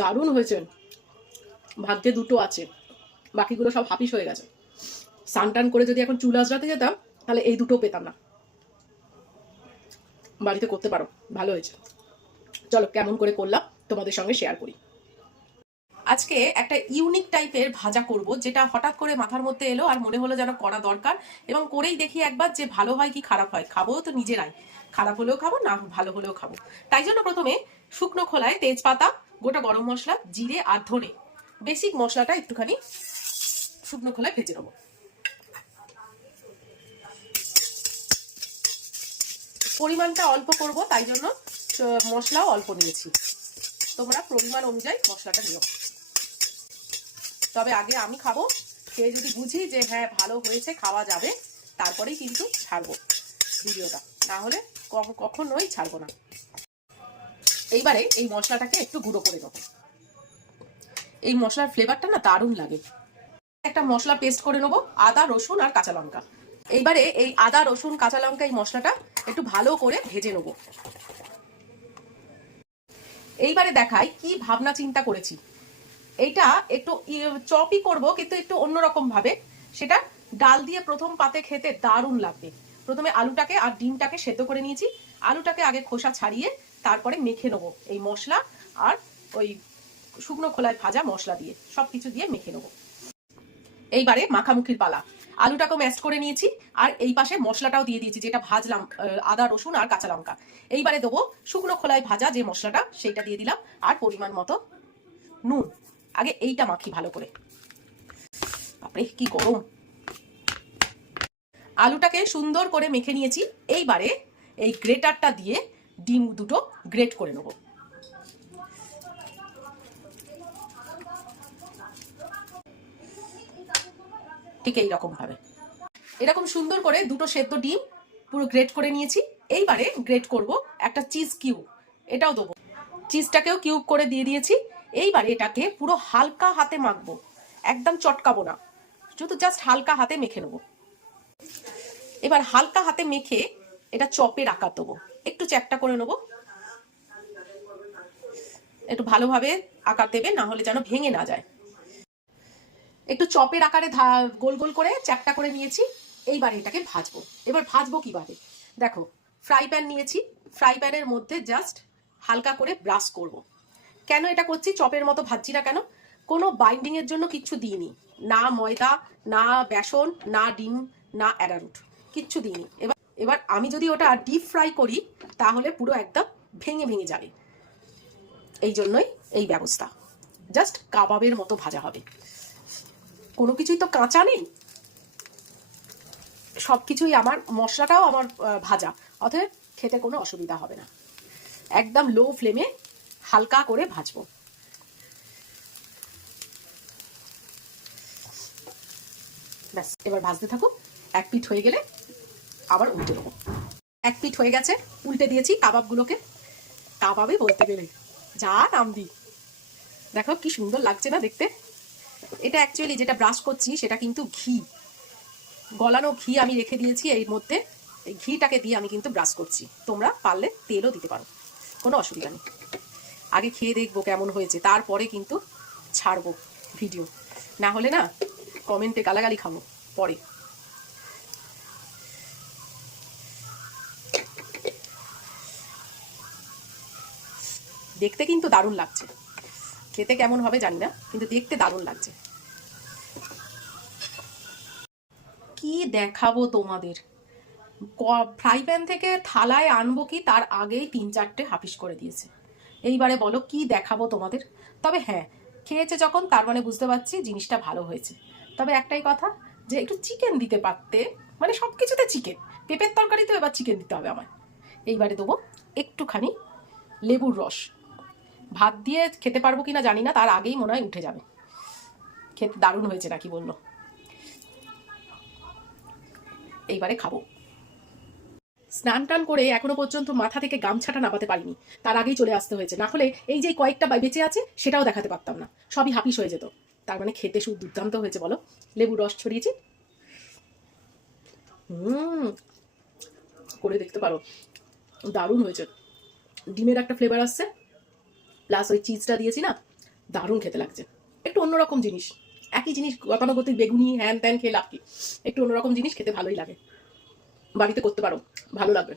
দারুণ হয়েছে। ভাগ্যে দুটো আছে, বাকিগুলো সব হাপিস হয়ে গেছে। সানটান করে যদি এখন চুল আঁচড়াতে যেতাম তাহলে এই দুটো পেতাম না। বাড়িতে করতে পারো, ভালো হয়েছে। চলো কেমন করে করলাম তোমাদের সঙ্গে শেয়ার করি। আজকে একটা ইউনিক টাইপের ভাজা করব, যেটা হঠাৎ করে মাথার মধ্যে এলো আর মনে হলো যেন করা দরকার, এবং করেই দেখি একবার যে ভালো হয় কি খারাপ হয়। খাবো তো নিজেরাই, খারাপ হলেও খাবো, না ভালো হলেও খাবো। তাই জন্য প্রথমে শুকনো খোলায় তেজপাতা, গোটা গরম মশলা, জিরে আর ধনে, বেসিক মশলাটা একটুখানি শুকনো খোলায় ভেজে নেবো। পরিমাণটা অল্প করব, তাই জন্য মশলাও অল্প নিয়েছি। তোমরা পরিমাণ অনুযায়ী মশলাটা নিও। তবে আগে আমি খাবো, খেয়ে যদি বুঝি যে হ্যাঁ ভালো হয়েছে, খাওয়া যাবে, তারপরেই কিন্তু ছাড়বো ভিডিওটা, না হলে কখনোই ছাড়বো না। এইবারে এই মশলাটাকে একটু গুঁড়ো করে নেবো। এই মশলার ফ্লেভারটা না দারুণ লাগে। একটা মশলা পেস্ট করে নেবো, আদা রসুন আর কাঁচা লঙ্কা। এইবারে এই আদা রসুন কাঁচা লঙ্কা এই মশলাটা একটু ভালো করে ভেজে নেবো। এইবারে দেখাই কি ভাবনা চিন্তা করেছি। এইটা একটু চপই করব, কিন্তু একটু অন্যরকম ভাবে। সেটা ডাল দিয়ে প্রথম পাতে খেতে দারুণ লাগবে। প্রথমে আলুটাকে আর ডিমটাকে সেদ্ধ করে নিয়েছি। আলুটাকে আগে খোসা ছাড়িয়ে তারপরে মেখে নেবো এই মশলা আর ওই শুকনো খোলায় ভাজা মশলা দিয়ে, সবকিছু দিয়ে মেখে নেবো। এইবারে মাখামুখির পালা। আলুটাকে ম্যাশ করে নিয়েছি আর এই পাশে মশলাটাও দিয়ে দিয়েছি, যেটা ভাজলাম, আদা রসুন আর কাঁচা লঙ্কা। এইবারে দেবো শুকনো খোলায় ভাজা যে মশলাটা, সেইটা দিয়ে দিলাম, আর পরিমাণ মতো নুন। আগে এইটা মাখি ভালো করে। বাপরে কি গরম। আলুটাকে সুন্দর করে মেখে নিয়েছি। এইবারে এই গ্রেটারটা দিয়ে ডিম দুটো গ্রেট করে নেব। ঠিক এইরকম ভাবে, এরকম সুন্দর করে দুটো সেদ্ধ ডিম পুরো গ্রেট করে নিয়েছি। এইবারে গ্রেট করব একটা চিজ কিউব, এটাও দেবো। চিজটাকেও কিউব করে দিয়ে দিয়েছি। এইবারে এটাকে পুরো হালকা হাতে মাখবো, একদম চটকাবো না, শুধু জাস্ট হালকা হাতে মেখে নেবো। এবার হালকা হাতে মেখে এটা চপের আকার দেবো, একটু চ্যাপটা করে নেবো। একটু ভালোভাবে আকার দেবে, না হলে যেন ভেঙে না যায়। একটু চপের আকারে গোল গোল করে চ্যাপটা করে নিয়েছি। এইবার এটাকে ভাজবো। এবার ভাজবো কিভাবে দেখো, ফ্রাই প্যান নিয়েছি। ফ্রাই প্যানের মধ্যে জাস্ট হালকা করে ব্রাশ করব। কেন এটা করছি, চপের মতো ভাজছি না কেন, কোনো বাইন্ডিং এর জন্য কিচ্ছু দিইনি, না ময়দা, না বেসন, না ডিম, না অ্যারারুট, কিচ্ছু দিইনি। এবার আমি যদি ওটা ডিপ ফ্রাই করি তাহলে পুরো একদম ভেঙে ভেঙে যাবে। এই জন্যই এই ব্যবস্থা, জাস্ট কাবাবের মতো ভাজা হবে। কোনো কিছুই তো কাঁচা নেই, সবকিছুই আমার, মশলাটাও আমার ভাজা, অতএব খেতে কোনো অসুবিধা হবে না। একদম লো ফ্লেমে হালকা করে ভাজবো। ব্যাস, এবার ভাজতে থাকো। এক পিঠ হয়ে গেলে আবার উল্টে দেবো। এক পিঠ হয়ে গেছে, উল্টে দিয়েছি কাবাবগুলোকে। কাবাবে বলতে গেলে যা নাম দিই, দেখো কি সুন্দর লাগছে না দেখতে। এটা অ্যাকচুয়ালি যেটা ব্রাশ করছি সেটা কিন্তু ঘি, গলানো ঘি আমি রেখে দিয়েছি এর মধ্যে। এই ঘিটাকে দিয়ে আমি কিন্তু ব্রাশ করছি। তোমরা পারলে তেলও দিতে পারো, কোনো অসুবিধা নেই। আগে খেয়ে দেখবো কেমন হয়েছে, তারপরে কিন্তু ছাড়বো ভিডিও, না হলে না কমেন্টে গালাগালি খাবো পরে। দেখতে কিন্তু দারুণ লাগছে, খেতে কেমন হবে জানি না, কিন্তু দেখতে দারুণ লাগছে। কি দেখাবো তোমাদের, ফ্রাই প্যান থেকে থালায় আনবো কি তার আগেই 3-4টে হাফিস করে দিয়েছে। এইবারে বলো কি দেখাবো তোমাদের। তবে হ্যাঁ, খেয়েছে যখন তার মানে বুঝতে পারছি জিনিসটা ভালো হয়েছে। তবে একটাই কথা, যে একটু চিকেন দিতে পারতে, মানে সব কিছুতে চিকেন, পেঁপের তরকারিতেও এবার চিকেন দিতে হবে আমার। এইবারে দেবো একটুখানি লেবুর রস। ভাত দিয়ে খেতে পারবো কিনা জানি না, তার আগেই মনে হয় উঠে যাবে। খেতে দারুণ হয়েছে নাকি বললো। এইবারে খাবো। স্নান টান করে এখনো পর্যন্ত মাথা থেকে গামছাটা নামাতে পারিনি, তার আগেই চলে আসতে হয়েছে। না হলে এই যে কয়েকটা বেঁচে আছে সেটাও দেখাতে পারতাম না, সবই হাফিস হয়ে যেত। তার মানে খেতে শুধু দুর্দান্ত হয়েছে বলো। লেবু রস ছড়িয়েছি, করে দেখতে পারো, দারুণ হয়েছে। ডিমের একটা ফ্লেভার আসছে, প্লাস ওই চিজটা দিয়েছি না, দারুণ খেতে লাগছে। একটু অন্যরকম জিনিস, একই জিনিস গতানুগতিক বেগুনি হ্যান ত্যান খেয়ে লাভ কি, একটু অন্যরকম জিনিস খেতে ভালোই লাগে। বাড়িতে করতে পারো, ভালো লাগবে।